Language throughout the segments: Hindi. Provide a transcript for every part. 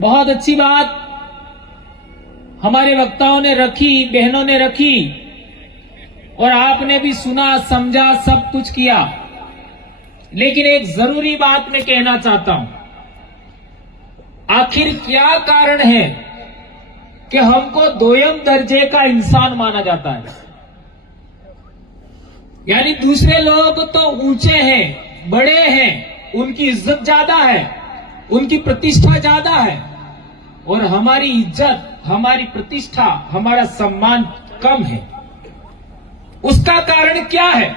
बहुत अच्छी बात हमारे वक्ताओं ने रखी, बहनों ने रखी और आपने भी सुना, समझा, सब कुछ किया। लेकिन एक जरूरी बात मैं कहना चाहता हूं, आखिर क्या कारण है कि हमको दोयम दर्जे का इंसान माना जाता है? यानी दूसरे लोग तो ऊंचे हैं, बड़े हैं, उनकी इज्जत ज्यादा है, उनकी प्रतिष्ठा ज्यादा है, और हमारी इज्जत, हमारी प्रतिष्ठा, हमारा सम्मान कम है। उसका कारण क्या है?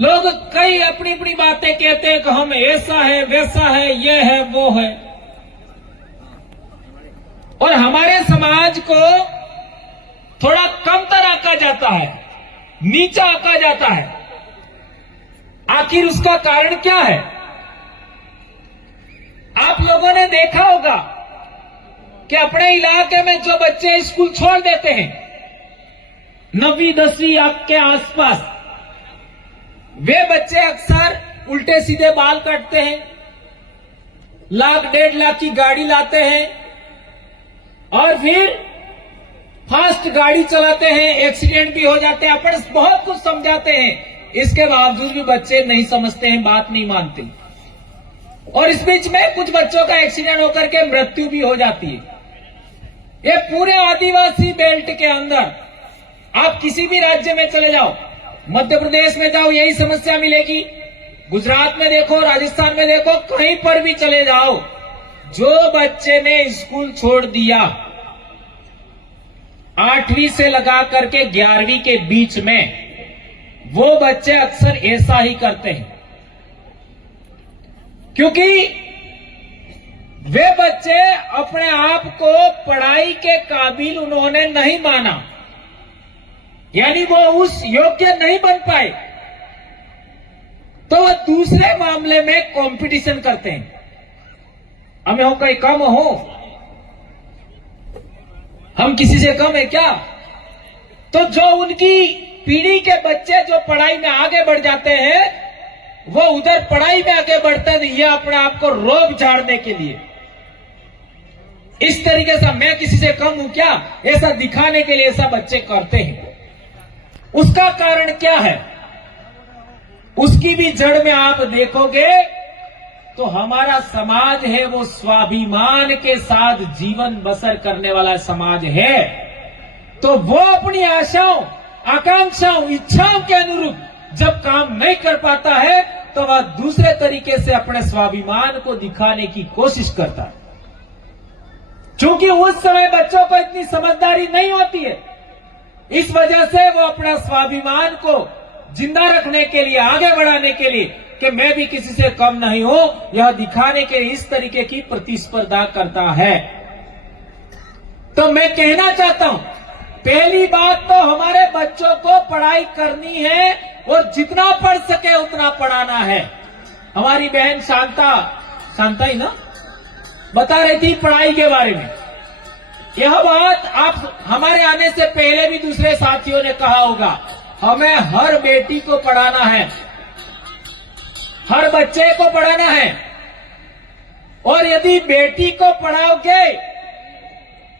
लोग कई अपनी अपनी बातें कहते हैं कि हम ऐसा है, वैसा है, ये है, वो है, और हमारे समाज को थोड़ा कमतर आंका जाता है, नीचा आंका जाता है। आखिर उसका कारण क्या है? आप लोगों ने देखा होगा कि अपने इलाके में जो बच्चे स्कूल छोड़ देते हैं 9वीं 10वीं के आसपास, वे बच्चे अक्सर उल्टे सीधे बाल काटते हैं, 1 1.5 लाख की गाड़ी लाते हैं और फिर फास्ट गाड़ी चलाते हैं, एक्सीडेंट भी हो जाते हैं। अपन बहुत कुछ समझाते हैं, इसके बावजूद भी बच्चे नहीं समझते हैं, बात नहीं मानते, और इस बीच में कुछ बच्चों का एक्सीडेंट होकर के मृत्यु भी हो जाती है। ये पूरे आदिवासी बेल्ट के अंदर आप किसी भी राज्य में चले जाओ, मध्य प्रदेश में जाओ, यही समस्या मिलेगी। गुजरात में देखो, राजस्थान में देखो, कहीं पर भी चले जाओ, जो बच्चे ने स्कूल छोड़ दिया 8वीं से लगा करके 11वीं के बीच में, वो बच्चे अक्सर ऐसा ही करते हैं, क्योंकि वे बच्चे अपने आप को पढ़ाई के काबिल उन्होंने नहीं माना, यानी वो उस योग्य नहीं बन पाए, तो वह दूसरे मामले में कंपटीशन करते हैं। हमें हो कहीं कम हो, हम किसी से कम है क्या? तो जो उनकी पीढ़ी के बच्चे जो पढ़ाई में आगे बढ़ जाते हैं, वो उधर पढ़ाई में आगे बढ़ते हैं, ये अपने आप को रोब झाड़ने के लिए, इस तरीके से मैं किसी से कम हूं क्या, ऐसा दिखाने के लिए ऐसा बच्चे करते हैं। उसका कारण क्या है? उसकी भी जड़ में आप देखोगे तो हमारा समाज है वो स्वाभिमान के साथ जीवन बसर करने वाला समाज है। तो वो अपनी आशाओं, आकांक्षाओं, इच्छाओं के अनुरूप जब काम नहीं कर पाता है, तो वह दूसरे तरीके से अपने स्वाभिमान को दिखाने की कोशिश करता है। क्योंकि उस समय बच्चों को इतनी समझदारी नहीं होती है, इस वजह से वो अपना स्वाभिमान को जिंदा रखने के लिए, आगे बढ़ाने के लिए कि मैं भी किसी से कम नहीं हूं, यह दिखाने के लिए इस तरीके की प्रतिस्पर्धा करता है। तो मैं कहना चाहता हूं, पहली बात तो हमारे बच्चों को पढ़ाई करनी है और जितना पढ़ सके उतना पढ़ाना है। हमारी बहन शांता ही ना बता रही थी पढ़ाई के बारे में। यह बात आप हमारे आने से पहले भी दूसरे साथियों ने कहा होगा, हमें हर बेटी को पढ़ाना है, हर बच्चे को पढ़ाना है, और यदि बेटी को पढ़ाओगे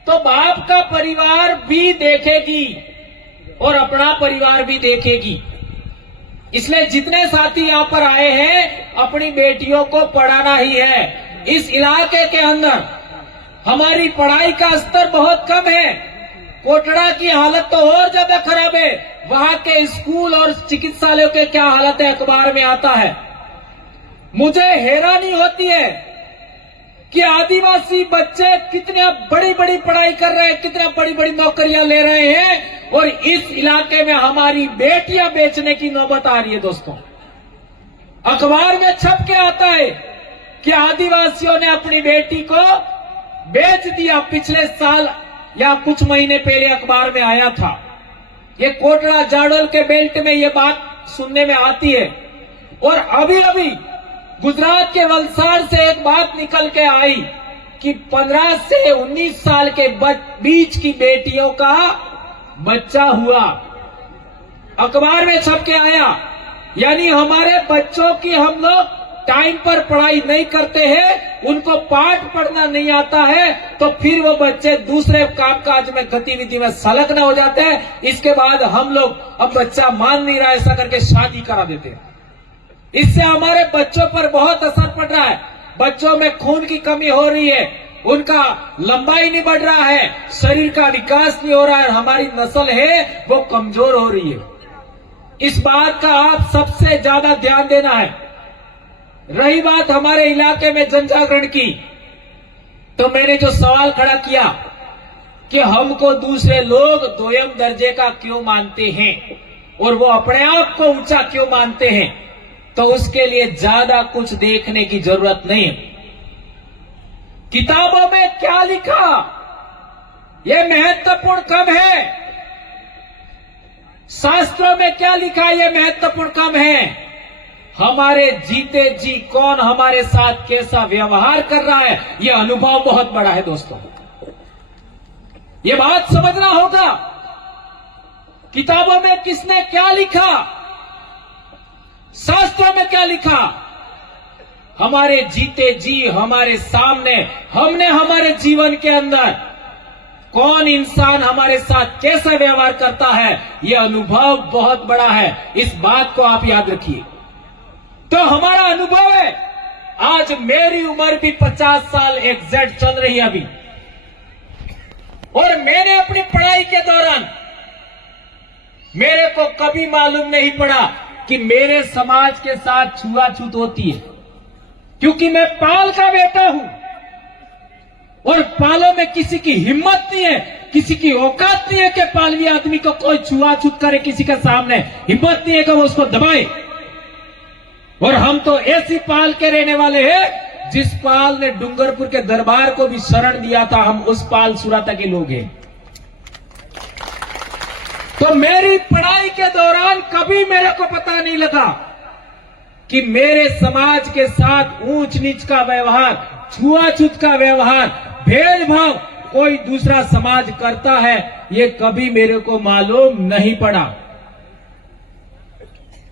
तो बाप का परिवार भी देखेगी और अपना परिवार भी देखेगी। इसलिए जितने साथी यहां पर आए हैं, अपनी बेटियों को पढ़ाना ही है। इस इलाके के अंदर हमारी पढ़ाई का स्तर बहुत कम है, कोटड़ा की हालत तो और ज्यादा खराब है। वहां के स्कूल और चिकित्सालयों के क्या हालत है, अखबार में आता है। मुझे हैरानी होती है कि आदिवासी बच्चे कितने बड़ी बड़ी पढ़ाई कर रहे हैं, कितने बड़ी बड़ी नौकरियां ले रहे हैं, और इस इलाके में हमारी बेटियां बेचने की नौबत आ रही है। दोस्तों, अखबार में छप के आता है कि आदिवासियों ने अपनी बेटी को बेच दिया। पिछले साल या कुछ महीने पहले अखबार में आया था। ये कोटड़ा जाडोल के बेल्ट में ये बात सुनने में आती है। और अभी अभी गुजरात के वलसाड़ से एक बात निकल के आई कि 15 से 19 साल के बीच की बेटियों का बच्चा हुआ, अखबार में छप के आया। यानी हमारे बच्चों की हम लोग टाइम पर पढ़ाई नहीं करते हैं, उनको पाठ पढ़ना नहीं आता है, तो फिर वो बच्चे दूसरे कामकाज में गतिविधि में संलग्न हो जाते हैं। इसके बाद हम लोग अब बच्चा मान नहीं रहा ऐसा करके शादी करा देते हैं। इससे हमारे बच्चों पर बहुत असर पड़ रहा है। बच्चों में खून की कमी हो रही है, उनका लंबाई नहीं बढ़ रहा है, शरीर का विकास नहीं हो रहा है, हमारी नस्ल है वो कमजोर हो रही है। इस बात का आप सबसे ज्यादा ध्यान देना है। रही बात हमारे इलाके में जनजागरण की, तो मैंने जो सवाल खड़ा किया कि हमको दूसरे लोग दोयम दर्जे का क्यों मानते हैं और वो अपने आप को ऊंचा क्यों मानते हैं, तो उसके लिए ज्यादा कुछ देखने की जरूरत नहीं है। किताबों में क्या लिखा ये महत्वपूर्ण कम है, शास्त्रों में क्या लिखा ये महत्वपूर्ण कम है। हमारे जीते जी कौन हमारे साथ कैसा व्यवहार कर रहा है ये अनुभव बहुत बड़ा है दोस्तों। ये बात समझना होगा, किताबों में किसने क्या लिखा, शास्त्रों में क्या लिखा, हमारे जीते जी हमारे सामने हमने हमारे जीवन के अंदर कौन इंसान हमारे साथ कैसा व्यवहार करता है ये अनुभव बहुत बड़ा है। इस बात को आप याद रखिए। तो हमारा अनुभव है, आज मेरी उम्र भी 50 साल एग्जैक्ट चल रही है अभी, और मैंने अपनी पढ़ाई के दौरान मेरे को कभी मालूम नहीं पड़ा कि मेरे समाज के साथ छुआछूत होती है, क्योंकि मैं पाल का बेटा हूं और पालों में किसी की हिम्मत नहीं है, किसी की औकात नहीं है कि पालवी आदमी को कोई छुआछूत करे, किसी के सामने हिम्मत नहीं है कि वो उसको दबाए। और हम तो ऐसी पाल के रहने वाले हैं जिस पाल ने डूंगरपुर के दरबार को भी शरण दिया था, हम उस पाल सुराता के लोग हैं। तो मेरी पढ़ाई के दौरान कभी मेरे को पता नहीं लगा कि मेरे समाज के साथ ऊंच नीच का व्यवहार, छुआछूत का व्यवहार, भेदभाव कोई दूसरा समाज करता है, ये कभी मेरे को मालूम नहीं पड़ा।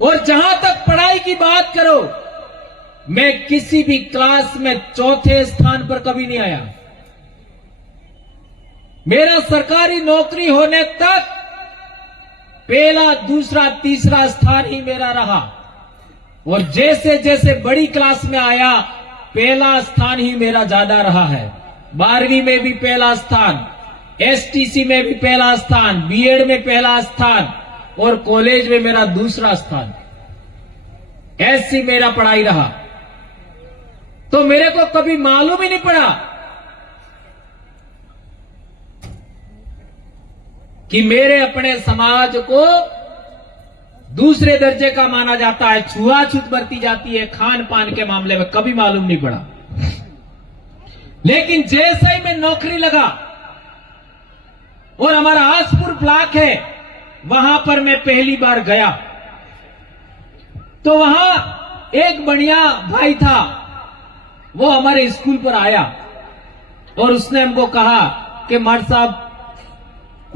और जहां तक पढ़ाई की बात करो, मैं किसी भी क्लास में चौथे स्थान पर कभी नहीं आया। मेरा सरकारी नौकरी होने तक पहला, दूसरा, तीसरा स्थान ही मेरा रहा, और जैसे जैसे बड़ी क्लास में आया पहला स्थान ही मेरा ज्यादा रहा है। 12वीं में भी पहला स्थान, एसटीसी में भी पहला स्थान, बीएड में पहला स्थान, और कॉलेज में मेरा दूसरा स्थान। ऐसी मेरा पढ़ाई रहा, तो मेरे को कभी मालूम ही नहीं पड़ा कि मेरे अपने समाज को दूसरे दर्जे का माना जाता है, छुआछूत बरती जाती है खान पान के मामले में, कभी मालूम नहीं पड़ा। लेकिन जैसे ही मैं नौकरी लगा और हमारा आसपुर ब्लॉक है, वहां पर मैं पहली बार गया, तो वहां एक बढ़िया भाई था, वो हमारे स्कूल पर आया और उसने हमको कहा कि मार साहब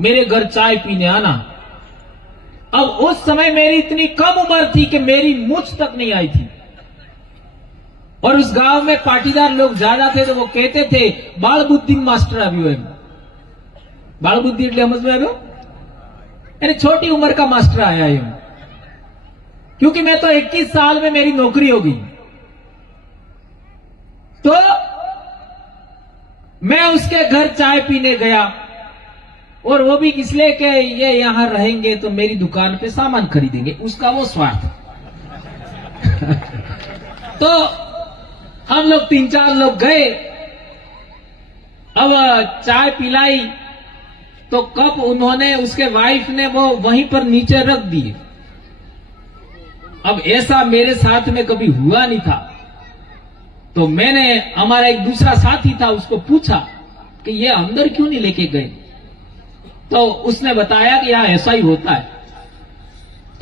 मेरे घर चाय पीने आना। अब उस समय मेरी इतनी कम उम्र थी कि मेरी मुझ तक नहीं आई थी, और उस गांव में पाटीदार लोग ज्यादा थे, तो वो कहते थे बाल बुद्धि मास्टर આવ્યો એમ। बाल बुद्धि એટલે समझ में આવ્યો, यानी छोटी उम्र का मास्टर आया है। क्योंकि मैं तो 21 साल में मेरी नौकरी हो गई, तो मैं उसके घर चाय पीने गया, और वो भी इसलिए कि ये यहां रहेंगे तो मेरी दुकान पे सामान खरीदेंगे, उसका वो स्वार्थ। तो हम लोग 3-4 लोग गए, अब चाय पिलाई तो कप उन्होंने, उसके वाइफ ने वो वहीं पर नीचे रख दिए। अब ऐसा मेरे साथ में कभी हुआ नहीं था, तो मैंने, हमारा एक दूसरा साथी था, उसको पूछा कि ये अंदर क्यों नहीं लेके गए, तो उसने बताया कि यहां ऐसा ही होता है,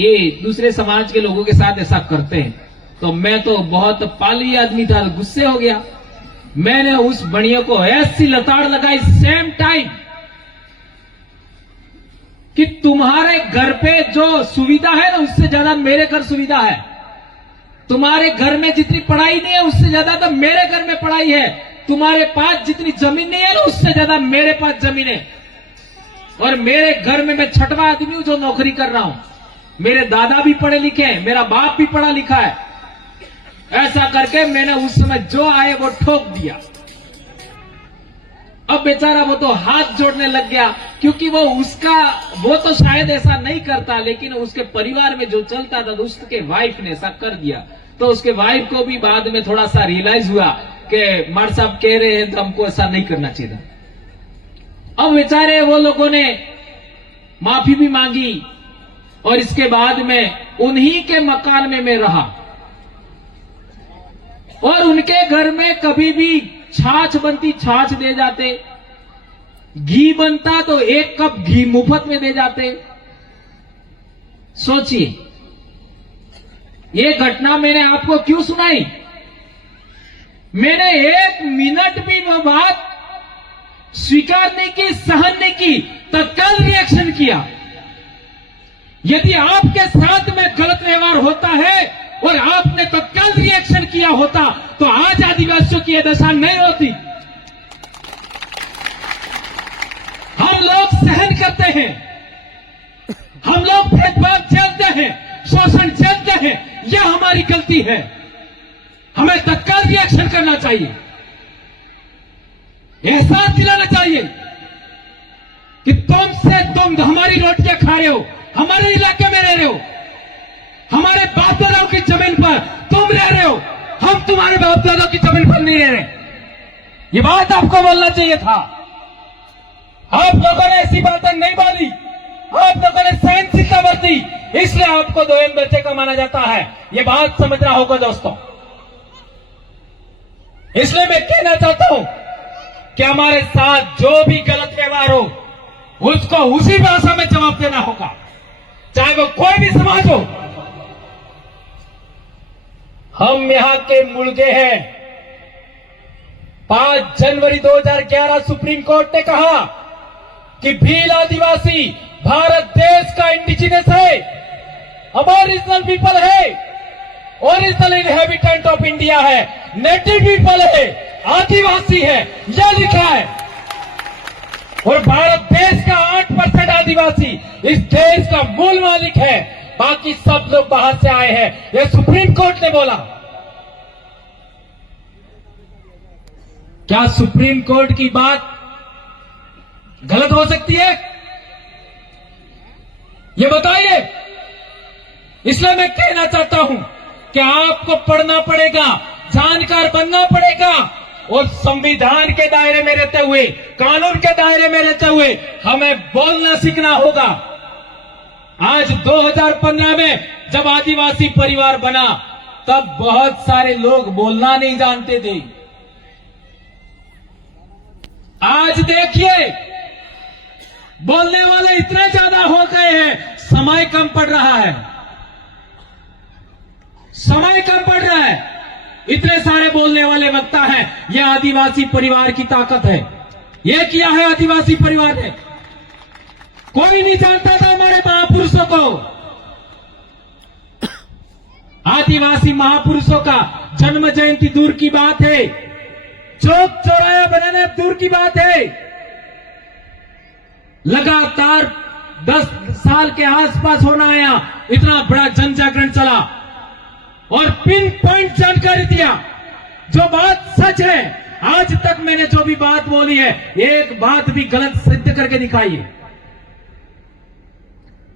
ये दूसरे समाज के लोगों के साथ ऐसा करते हैं। तो मैं तो बहुत पालवी आदमी था, गुस्से हो गया। मैंने उस बनिया को ऐसी लताड़ लगाई सेम टाइम कि तुम्हारे घर पे जो सुविधा है ना, उससे ज्यादा मेरे घर सुविधा है। तुम्हारे घर में जितनी पढ़ाई नहीं है उससे ज्यादा तो मेरे घर में पढ़ाई है। तुम्हारे पास जितनी जमीन नहीं है ना उससे ज्यादा मेरे पास जमीन है। और मेरे घर में मैं छठवां आदमी हूं जो नौकरी कर रहा हूं। मेरे दादा भी पढ़े लिखे हैं, मेरा बाप भी पढ़ा लिखा है। ऐसा करके मैंने उस समय जो आए वो ठोक दिया। अब बेचारा वो तो हाथ जोड़ने लग गया, क्योंकि वो तो शायद ऐसा नहीं करता, लेकिन उसके परिवार में जो चलता था उसके वाइफ ने ऐसा कर दिया। तो उसके वाइफ को भी बाद में थोड़ा सा रियलाइज हुआ कि मार साहब कह रहे हैं तो हमको ऐसा नहीं करना चाहिए। अब बेचारे वो लोगों ने माफी भी मांगी और इसके बाद में उन्हीं के मकान में मैं रहा। और उनके घर में कभी भी छाछ बनती छाछ दे जाते, घी बनता तो 1 कप घी मुफ्त में दे जाते। सोचिए, ये घटना मैंने आपको क्यों सुनाई? मैंने 1 मिनट भी वो बात स्वीकार नहीं की, सहन नहीं की, तत्काल रिएक्शन किया। यदि आपके साथ में गलत व्यवहार होता है और आपने तत्काल रिएक्शन किया होता तो आज आदिवासियों की यह दशा नहीं होती। हम लोग सहन करते हैं, हम लोग भेदभाव झेलते हैं, शोषण झेलते हैं, यह हमारी गलती है। हमें तत्काल रिएक्शन करना चाहिए, एहसास दिलाना चाहिए कि तुम हमारी रोटियां खा रहे हो, हमारे इलाके में रह रहे हो, हमारे बाप दादाओं की जमीन पर तुम रह रहे हो, हम तुम्हारे बाप दादाओं की जमीन पर नहीं रह रहे। ये बात आपको बोलना चाहिए था। आप लोगों ने ऐसी बातें नहीं बोली, आप लोगों ने सहनशीलता बरती, इसलिए आपको दोयम बच्चे का माना जाता है। ये बात समझना होगा दोस्तों। इसलिए मैं कहना चाहता हूं कि हमारे साथ जो भी गलत व्यवहार हो उसको उसी भाषा में जवाब देना होगा, चाहे वो कोई भी समाज हो। हम यहां के मुर्गे हैं। 5 जनवरी 2011 सुप्रीम कोर्ट ने कहा कि भील आदिवासी भारत देश का इंडिजिनस है, अबोरिजिनल पीपल है, ओरिजिनल इनहेबिटेंट ऑफ इंडिया है, नेटिव पीपल है, आदिवासी है, यह लिखा है। और भारत देश का 8% आदिवासी इस देश का मूल मालिक है, बाकी सब लोग बाहर से आए हैं, यह सुप्रीम कोर्ट ने बोला। क्या सुप्रीम कोर्ट की बात गलत हो सकती है? ये बताइए। इसलिए मैं कहना चाहता हूं कि आपको पढ़ना पड़ेगा, जानकार बनना पड़ेगा और संविधान के दायरे में रहते हुए, कानून के दायरे में रहते हुए हमें बोलना सीखना होगा। आज 2015 में जब आदिवासी परिवार बना तब बहुत सारे लोग बोलना नहीं जानते थे। आज देखिए, बोलने वाले इतने ज्यादा हो गए हैं, समय कम पड़ रहा है, समय कम पड़ रहा है। इतने सारे बोलने वाले वक्ता हैं। यह आदिवासी परिवार की ताकत है। यह किया है आदिवासी परिवार ने। कोई नहीं जानता था हमारे महापुरुषों को। आदिवासी महापुरुषों का जन्म जयंती दूर की बात है, चौक चौराया बनाना दूर की बात है। लगातार 10 साल के आसपास होना आया, इतना बड़ा जन जागरण चला और पिन पॉइंट जानकारी दिया। जो बात सच है, आज तक मैंने जो भी बात बोली है, एक बात भी गलत सिद्ध करके दिखाइए।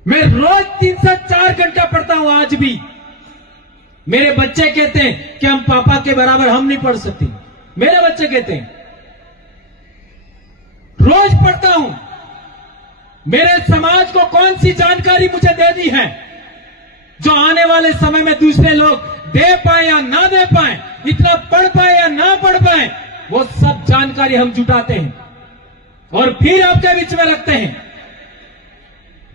मैं रोज 3 से 4 घंटा पढ़ता हूं। आज भी मेरे बच्चे कहते हैं कि हम पापा के बराबर हम नहीं पढ़ सकते। मेरे बच्चे कहते हैं, रोज पढ़ता हूं। मेरे समाज को कौन सी जानकारी मुझे दे दी है जो आने वाले समय में दूसरे लोग दे पाए या ना दे पाए, इतना पढ़ पाए या ना पढ़ पाए, वो सब जानकारी हम जुटाते हैं और फिर आपके बीच में रखते हैं।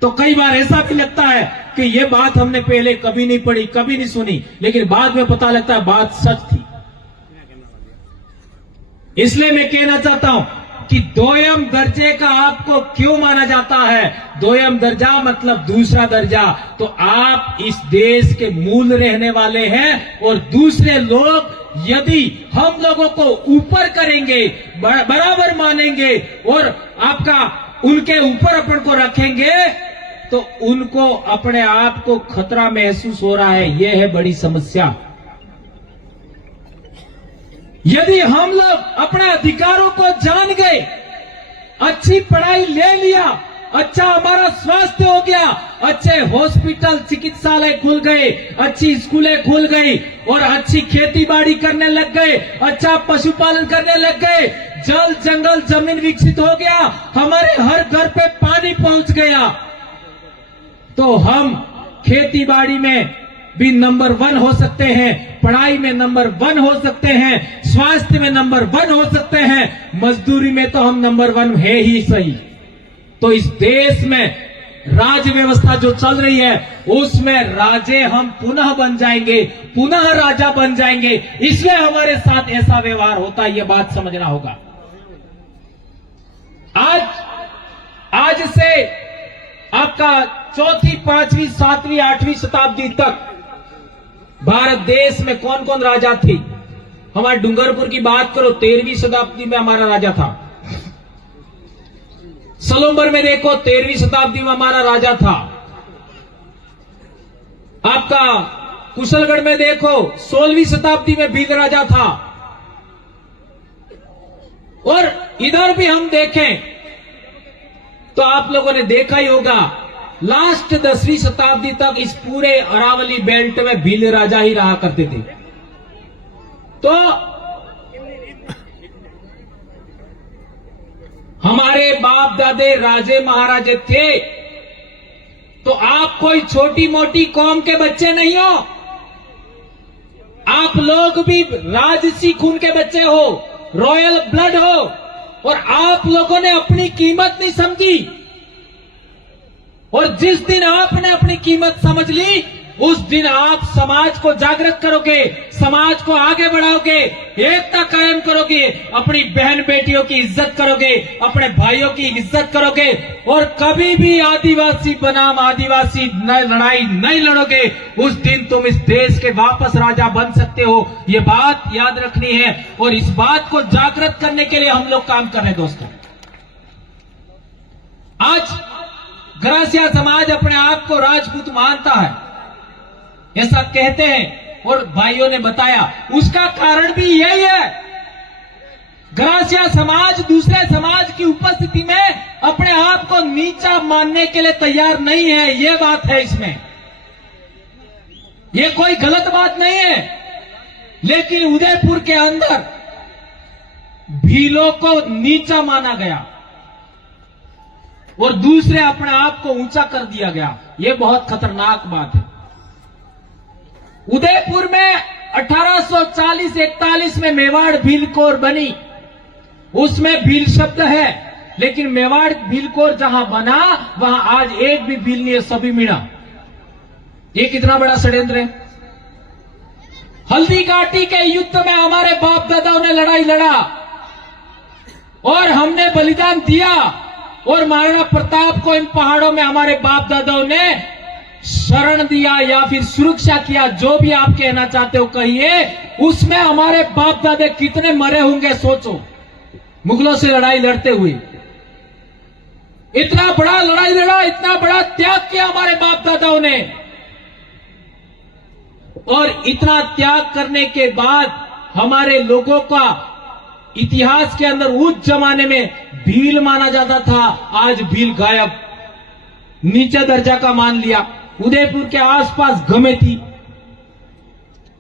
तो कई बार ऐसा भी लगता है कि ये बात हमने पहले कभी नहीं पढ़ी, कभी नहीं सुनी, लेकिन बाद में पता लगता है बात सच थी। इसलिए मैं कहना चाहता हूं, कि दोयम दर्जे का आपको क्यों माना जाता है। दोयम दर्जा मतलब दूसरा दर्जा। तो आप इस देश के मूल रहने वाले हैं और दूसरे लोग यदि हम लोगों को ऊपर करेंगे, बराबर मानेंगे और आपका उनके ऊपर अपन को रखेंगे तो उनको अपने आप को खतरा महसूस हो रहा है। यह है बड़ी समस्या। यदि हम लोग अपने अधिकारों को जान गए, अच्छी पढ़ाई ले लिया, अच्छा हमारा स्वास्थ्य हो गया, अच्छे हॉस्पिटल चिकित्सालय खुल गए, अच्छी स्कूलें खुल गई और अच्छी खेती बाड़ी करने लग गए, अच्छा पशुपालन करने लग गए, जल जंगल जमीन विकसित हो गया, हमारे हर घर पे पानी पहुंच गया, तो हम खेती बाड़ी में भी नंबर 1 हो सकते हैं, पढ़ाई में नंबर 1 हो सकते हैं, स्वास्थ्य में नंबर 1 हो सकते हैं, मजदूरी में तो हम नंबर 1 है ही सही। तो इस देश में राज्य व्यवस्था जो चल रही है उसमें राजे हम पुनः बन जाएंगे, पुनः राजा बन जाएंगे, इसलिए हमारे साथ ऐसा व्यवहार होता है। यह बात समझना होगा। आज से आपका 4वीं, 5वीं, 7वीं, 8वीं शताब्दी तक भारत देश में कौन कौन राजा थे। हमारे डूंगरपुर की बात करो, 13वीं शताब्दी में हमारा राजा था। सलोम्बर में देखो, 13वीं शताब्दी में हमारा राजा था। आपका कुशलगढ़ में देखो, 16वीं शताब्दी में भील राजा था। और इधर भी हम देखें तो आप लोगों ने देखा ही होगा, लास्ट 10वीं शताब्दी तक इस पूरे अरावली बेल्ट में भील राजा ही रहा करते थे। तो हमारे बाप दादे राजे महाराजे थे। तो आप कोई छोटी मोटी कौम के बच्चे नहीं हो, आप लोग भी राजसी खून के बच्चे हो, रॉयल ब्लड हो, और आप लोगों ने अपनी कीमत नहीं समझी। और जिस दिन आपने अपनी कीमत समझ ली, उस दिन आप समाज को जागृत करोगे, समाज को आगे बढ़ाओगे, एकता कायम करोगे, अपनी बहन बेटियों की इज्जत करोगे, अपने भाइयों की इज्जत करोगे, और कभी भी आदिवासी बनाम आदिवासी लड़ाई नहीं लड़ोगे। उस दिन तुम इस देश के वापस राजा बन सकते हो। ये बात याद रखनी है और इस बात को जागृत करने के लिए हम लोग काम कर रहे हैं। दोस्तों, आज ग्रासिया समाज अपने आप को राजपूत मानता है, ऐसा कहते हैं, और भाइयों ने बताया उसका कारण भी यही है। ग्रासिया समाज दूसरे समाज की उपस्थिति में अपने आप को नीचा मानने के लिए तैयार नहीं है। यह बात है इसमें, यह कोई गलत बात नहीं है। लेकिन उदयपुर के अंदर भीलों को नीचा माना गया और दूसरे अपने आप को ऊंचा कर दिया गया। यह बहुत खतरनाक बात है। उदयपुर में 1840-41 में मेवाड़ भीलकोर बनी, उसमें भील शब्द है, लेकिन मेवाड़ भीलकोर जहां बना वहां आज एक भी भील नहीं है, सभी मीणा। ये कितना बड़ा षड्यंत्र है। हल्दी घाटी के युद्ध में हमारे बाप दादाओं ने लड़ाई लड़ा और हमने बलिदान दिया, और महाराणा प्रताप को इन पहाड़ों में हमारे बाप दादाओं ने शरण दिया या फिर सुरक्षा किया, जो भी आप कहना चाहते हो कहिए। उसमें हमारे बाप दादे कितने मरे होंगे सोचो, मुगलों से लड़ाई लड़ते हुए। इतना बड़ा लड़ाई लड़ा, इतना बड़ा त्याग किया हमारे बाप दादाओं ने, और इतना त्याग करने के बाद हमारे लोगों का इतिहास के अंदर उस जमाने में भील माना जाता था, आज भील गायब, नीचे दर्जा का मान लिया। उदयपुर के आसपास गमे थी,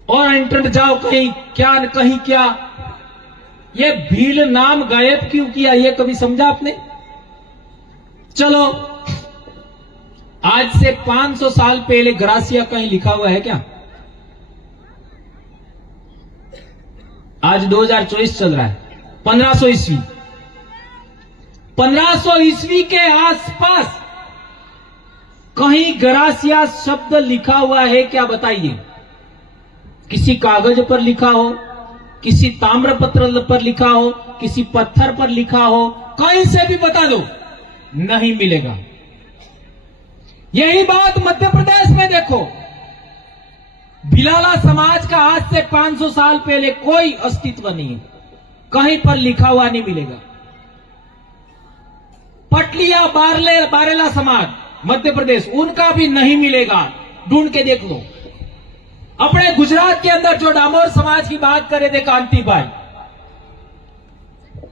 और इंटरनेट जाओ कहीं क्या न कहीं क्या। ये भील नाम गायब क्यों किया, ये कभी समझा आपने? चलो, आज से 500 साल पहले ग्रासिया कहीं लिखा हुआ है क्या? आज 2024 चल रहा है, 1500 ईस्वी। 1500 ईस्वी के आसपास कहीं ग्रासिया शब्द लिखा हुआ है क्या? बताइए। किसी कागज पर लिखा हो, किसी ताम्रपत्र पर लिखा हो, किसी पत्थर पर लिखा हो, कहीं से भी बता दो, नहीं मिलेगा। यही बात मध्य प्रदेश में देखो, भिलाला समाज का आज से 500 साल पहले कोई अस्तित्व नहीं है, कहीं पर लिखा हुआ नहीं मिलेगा। पटलिया बारेला समाज मध्य प्रदेश, उनका भी नहीं मिलेगा, ढूंढ के देख लो। अपने गुजरात के अंदर जो डामोर समाज की बात करे थे कांतिभाई,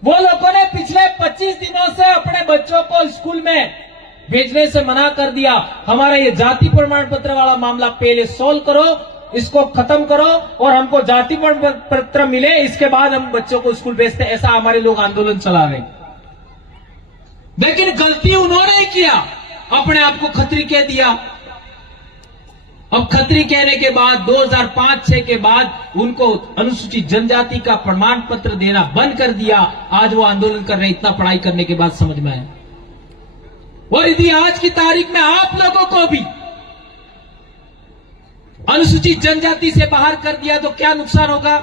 वो लोगों ने पिछले 25 दिनों से अपने बच्चों को स्कूल में भेजने से मना कर दिया। हमारा ये जाति प्रमाण पत्र वाला मामला पहले सोल्व करो, इसको खत्म करो और हमको जाति प्रमाण पत्र मिले, इसके बाद हम बच्चों को स्कूल भेजते। ऐसा हमारे लोग आंदोलन चला रहे, लेकिन गलती उन्होंने किया, अपने आप को खत्री कह दिया। अब खत्री कहने के बाद 2005-6 के बाद उनको अनुसूचित जनजाति का प्रमाण पत्र देना बंद कर दिया। आज वो आंदोलन कर रहे, इतना पढ़ाई करने के बाद समझ में आया। और यदि आज की तारीख में आप लोगों को भी अनुसूचित जनजाति से बाहर कर दिया तो क्या नुकसान होगा,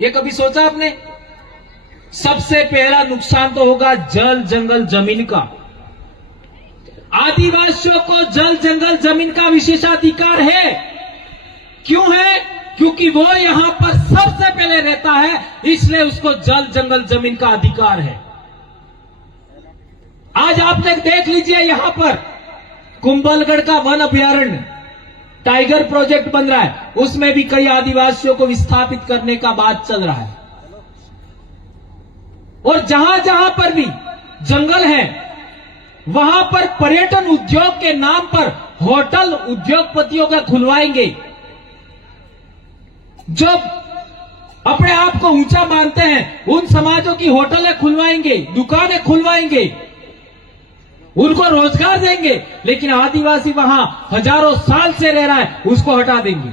ये कभी सोचा आपने? सबसे पहला नुकसान तो होगा जल जंगल जमीन का। आदिवासियों को जल जंगल जमीन का विशेषाधिकार है। क्यों है? क्योंकि वो यहां पर सबसे पहले रहता है, इसलिए उसको जल जंगल जमीन का अधिकार है। आज आप देख लीजिए, यहां पर कुंभलगढ़ का वन अभयारण्य टाइगर प्रोजेक्ट बन रहा है, उसमें भी कई आदिवासियों को विस्थापित करने का बात चल रहा है। और जहां जहां पर भी जंगल है, वहां पर पर्यटन उद्योग के नाम पर होटल उद्योगपतियों का खुलवाएंगे, जो अपने आप को ऊंचा मानते हैं, उन समाजों की होटलें खुलवाएंगे, दुकानें खुलवाएंगे, उनको रोजगार देंगे। लेकिन आदिवासी वहां हजारों साल से रह रहा है, उसको हटा देंगे।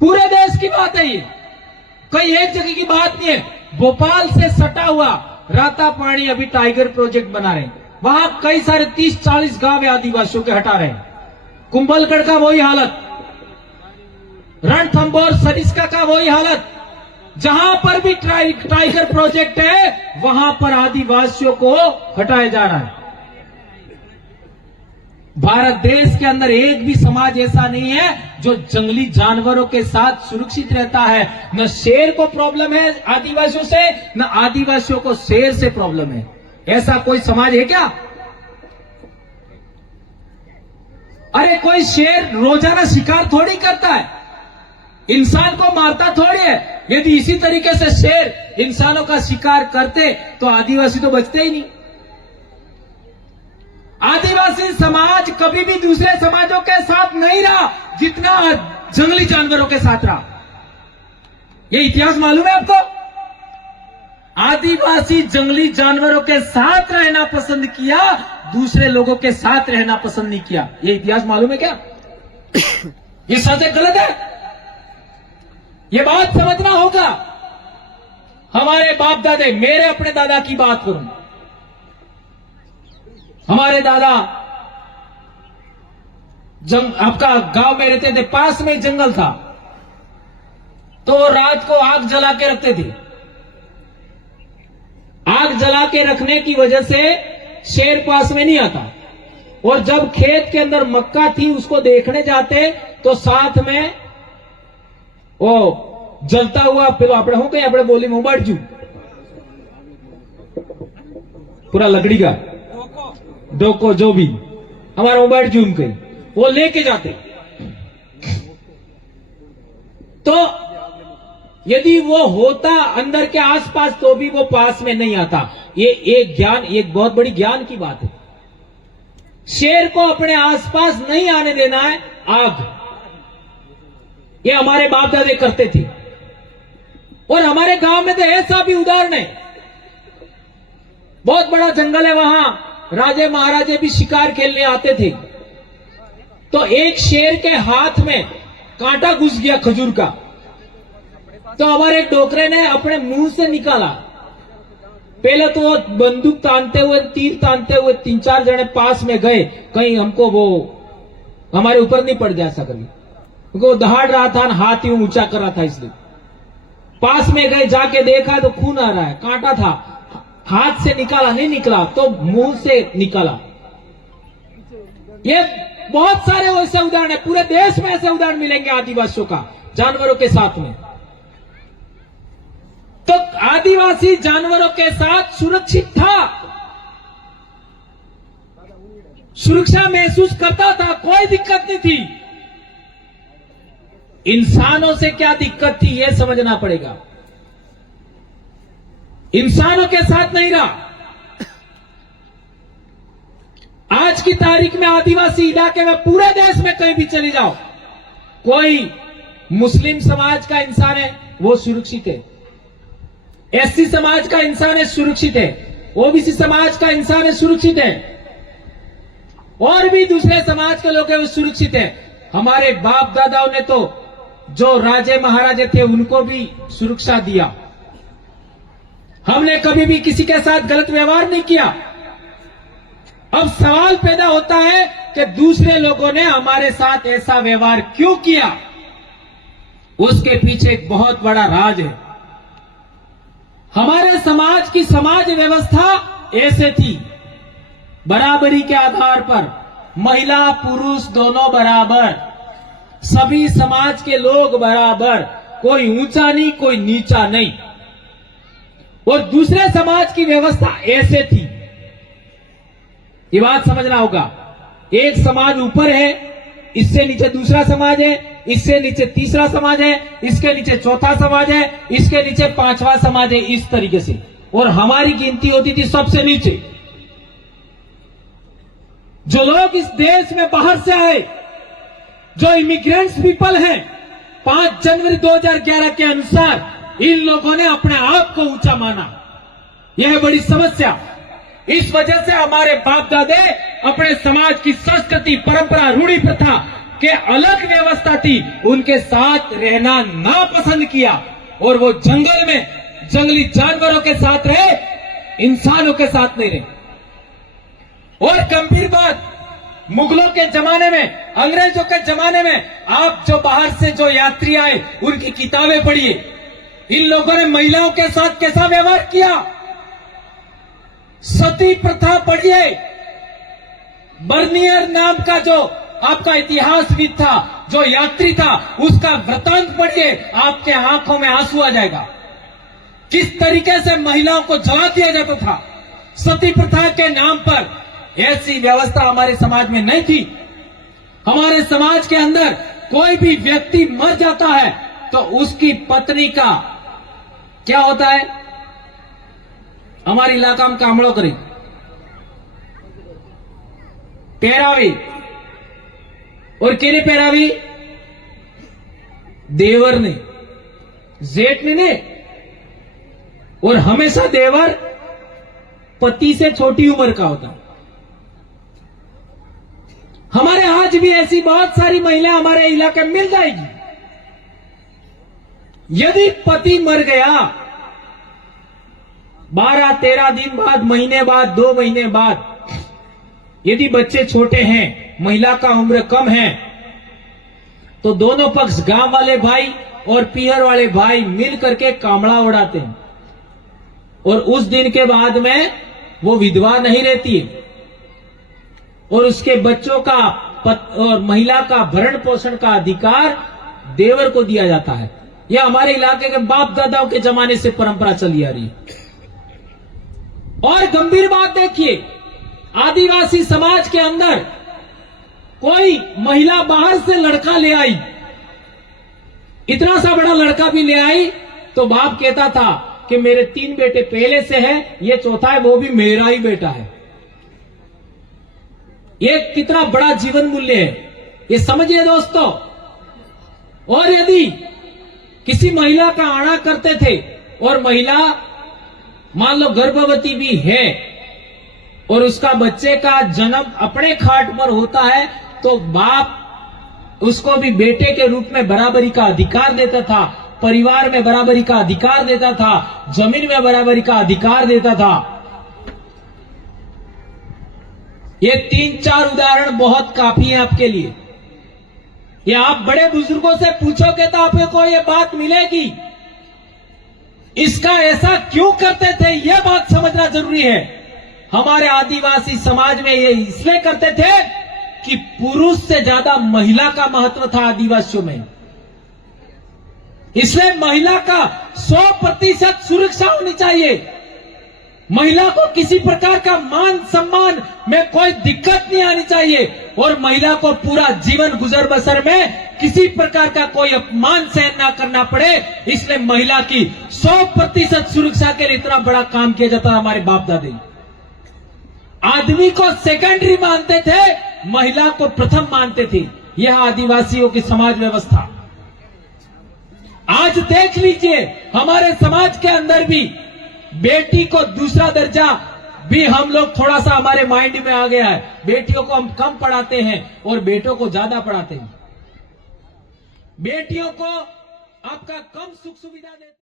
पूरे देश की बात है ये, कोई एक जगह की बात नहीं है। भोपाल से सटा हुआ रातापानी अभी टाइगर प्रोजेक्ट बना रहे हैं, वहां कई सारे 30-40 गांव आदिवासियों के हटा रहे हैं। कुंभलगढ़ का वही हालत, रणथंभौर सरिस्का का वही हालत। जहां पर भी टाइगर प्रोजेक्ट है, वहां पर आदिवासियों को हटाया जा रहा है। भारत देश के अंदर एक भी समाज ऐसा नहीं है जो जंगली जानवरों के साथ सुरक्षित रहता है। न शेर को प्रॉब्लम है आदिवासियों से, न आदिवासियों को शेर से प्रॉब्लम है। ऐसा कोई समाज है क्या? अरे कोई शेर रोजाना शिकार थोड़ी करता है, इंसान को मारता थोड़ी है। यदि इसी तरीके से शेर इंसानों का शिकार करते तो आदिवासी तो बचते ही नहीं। आदिवासी समाज कभी भी दूसरे समाजों के साथ नहीं रहा जितना जंगली जानवरों के साथ रहा। ये इतिहास मालूम है आपको? आदिवासी जंगली जानवरों के साथ रहना पसंद किया, दूसरे लोगों के साथ रहना पसंद नहीं किया। ये इतिहास मालूम है क्या? ये सच है गलत है? ये बात समझना होगा। हमारे बाप दादे, मेरे अपने दादा की बात करूं, हमारे दादा आपका गांव में रहते थे, पास में जंगल था, तो रात को आग जला के रखते थे। आग जला के रखने की वजह से शेर पास में नहीं आता। और जब खेत के अंदर मक्का थी उसको देखने जाते तो साथ में वो जलता हुआ पेलो આપણે શું કહીએ, આપણે બોલી ઉબાડજુ पूरा लकड़ी का डोको जो भी हमारा उबाड़जू उनके वो लेके जाते। तो यदि वो होता अंदर के आसपास तो भी वो पास में नहीं आता। ये एक ज्ञान, एक बहुत बड़ी ज्ञान की बात है। शेर को अपने आसपास नहीं आने देना है। आग, ये हमारे बाप दादे करते थे। और हमारे गांव में तो ऐसा भी उदाहरण है, बहुत बड़ा जंगल है, वहां राजे महाराजे भी शिकार खेलने आते थे। तो एक शेर के हाथ में कांटा घुस गया खजूर का, तो हमारे डोकरे ने अपने मुंह से निकाला। पहले तो वो बंदूक तानते हुए, तीर तानते हुए 3-4 जने पास में गए, कहीं हमको वो हमारे ऊपर नहीं पड़ जाए ऐसा कभी। वो दहाड़ रहा था, हाथ ही ऊंचा कर रहा था, इसलिए पास में गए, जाके देखा तो खून आ रहा है, कांटा था, हाथ से निकाला, नहीं निकला तो मुंह से निकाला। ये बहुत सारे ऐसे उदाहरण है, पूरे देश में ऐसे उदाहरण मिलेंगे आदिवासियों का जानवरों के साथ में। तो आदिवासी जानवरों के साथ सुरक्षित था, सुरक्षा महसूस करता था, कोई दिक्कत नहीं थी। इंसानों से क्या दिक्कत थी यह समझना पड़ेगा। इंसानों के साथ नहीं रहा। आज की तारीख में आदिवासी इलाके में, पूरे देश में कहीं भी चले जाओ, कोई मुस्लिम समाज का इंसान है वो सुरक्षित है, एससी समाज का इंसान है सुरक्षित है, ओबीसी समाज का इंसान है सुरक्षित है, और भी दूसरे समाज के लोग हैं वो सुरक्षित है। हमारे बाप दादाओं ने तो जो राजे महाराजे थे उनको भी सुरक्षा दिया। हमने कभी भी किसी के साथ गलत व्यवहार नहीं किया। अब सवाल पैदा होता है कि दूसरे लोगों ने हमारे साथ ऐसा व्यवहार क्यों किया। उसके पीछे एक बहुत बड़ा राज है। हमारे समाज की समाज व्यवस्था ऐसे थी, बराबरी के आधार पर महिला पुरुष दोनों बराबर, सभी समाज के लोग बराबर, कोई ऊंचा नहीं कोई नीचा नहीं। और दूसरे समाज की व्यवस्था ऐसे थी, ये बात समझना होगा। एक समाज ऊपर है, इससे नीचे दूसरा समाज है, इससे नीचे तीसरा समाज है, इसके नीचे चौथा समाज है, इसके नीचे पांचवा समाज है, इस तरीके से। और हमारी गिनती होती थी सबसे नीचे। जो लोग इस देश में बाहर से आए, जो इमिग्रेंट्स पीपल हैं, 5 जनवरी 2011 के अनुसार इन लोगों ने अपने आप को ऊंचा माना। यह है बड़ी समस्या। इस वजह से हमारे बाप दादे अपने समाज की संस्कृति परंपरा रूढ़ी प्रथा के अलग व्यवस्था थी, उनके साथ रहना ना पसंद किया, और वो जंगल में जंगली जानवरों के साथ रहे, इंसानों के साथ नहीं रहे। और गंभीर बात, मुगलों के जमाने में, अंग्रेजों के जमाने में, आप जो बाहर से जो यात्री आए उनकी किताबें पढ़िए, इन लोगों ने महिलाओं के साथ कैसा व्यवहार किया। सती प्रथा पढ़िए। बर्नियर नाम का जो आपका इतिहासविद था, जो यात्री था, उसका वृतांत पढ़िए, आपके आंखों में आंसू आ जाएगा। किस तरीके से महिलाओं को जला दिया जाता था सती प्रथा के नाम पर। ऐसी व्यवस्था हमारे समाज में नहीं थी। हमारे समाज के अंदर कोई भी व्यक्ति मर जाता है तो उसकी पत्नी का क्या होता है, हमारे इलाका में कामड़ो करी पैरावी, और केने पैरावी, देवर ने, जेठ ने, और हमेशा देवर पति से छोटी उम्र का होता है। हमारे आज भी ऐसी बहुत सारी महिला हमारे इलाके में मिल जाएगी। यदि पति मर गया 12-13 दिन बाद, महीने बाद, 2 महीने बाद, यदि बच्चे छोटे हैं, महिला का उम्र कम है, तो दोनों पक्ष, गांव वाले भाई और पीहर वाले भाई मिल करके कामड़ा उड़ाते हैं, और उस दिन के बाद में वो विधवा नहीं रहती है, और उसके बच्चों का और महिला का भरण पोषण का अधिकार देवर को दिया जाता है। यह हमारे इलाके के बाप दादाओं के जमाने से परंपरा चली आ रही है। और गंभीर बात देखिए, आदिवासी समाज के अंदर कोई महिला बाहर से लड़का ले आई, इतना सा बड़ा लड़का भी ले आई, तो बाप कहता था कि मेरे 3 बेटे पहले से हैं, ये चौथा है, वो भी मेरा ही बेटा है। ये कितना बड़ा जीवन मूल्य है, ये समझिए दोस्तों। और यदि किसी महिला का आना करते थे और महिला मान लो गर्भवती भी है और उसका बच्चे का जन्म अपने खाट पर होता है, तो बाप उसको भी बेटे के रूप में बराबरी का अधिकार देता था, परिवार में बराबरी का अधिकार देता था, जमीन में बराबरी का अधिकार देता था। ये 3-4 उदाहरण बहुत काफी है आपके लिए। ये आप बड़े बुजुर्गों से पूछोगे तो आपको ये बात मिलेगी। इसका ऐसा क्यों करते थे, यह बात समझना जरूरी है। हमारे आदिवासी समाज में ये इसलिए करते थे कि पुरुष से ज्यादा महिला का महत्व था आदिवासियों में। इसलिए महिला का 100% सुरक्षा होनी चाहिए। महिला को किसी प्रकार का मान सम्मान में कोई दिक्कत नहीं आनी चाहिए और महिला को पूरा जीवन गुजर बसर में किसी प्रकार का कोई अपमान सहन ना करना पड़े। इसलिए महिला की 100% सुरक्षा के लिए इतना बड़ा काम किया जाता है। हमारे बाप दादी आदमी को सेकेंडरी मानते थे, महिला को प्रथम मानते थे। यह आदिवासियों की समाज व्यवस्था। आज देख लीजिए हमारे समाज के अंदर भी बेटी को दूसरा दर्जा भी हम लोग थोड़ा सा हमारे माइंड में आ गया है। बेटियों को हम कम पढ़ाते हैं और बेटों को ज्यादा पढ़ाते हैं। बेटियों को आपका कम सुख सुविधा देते हैं।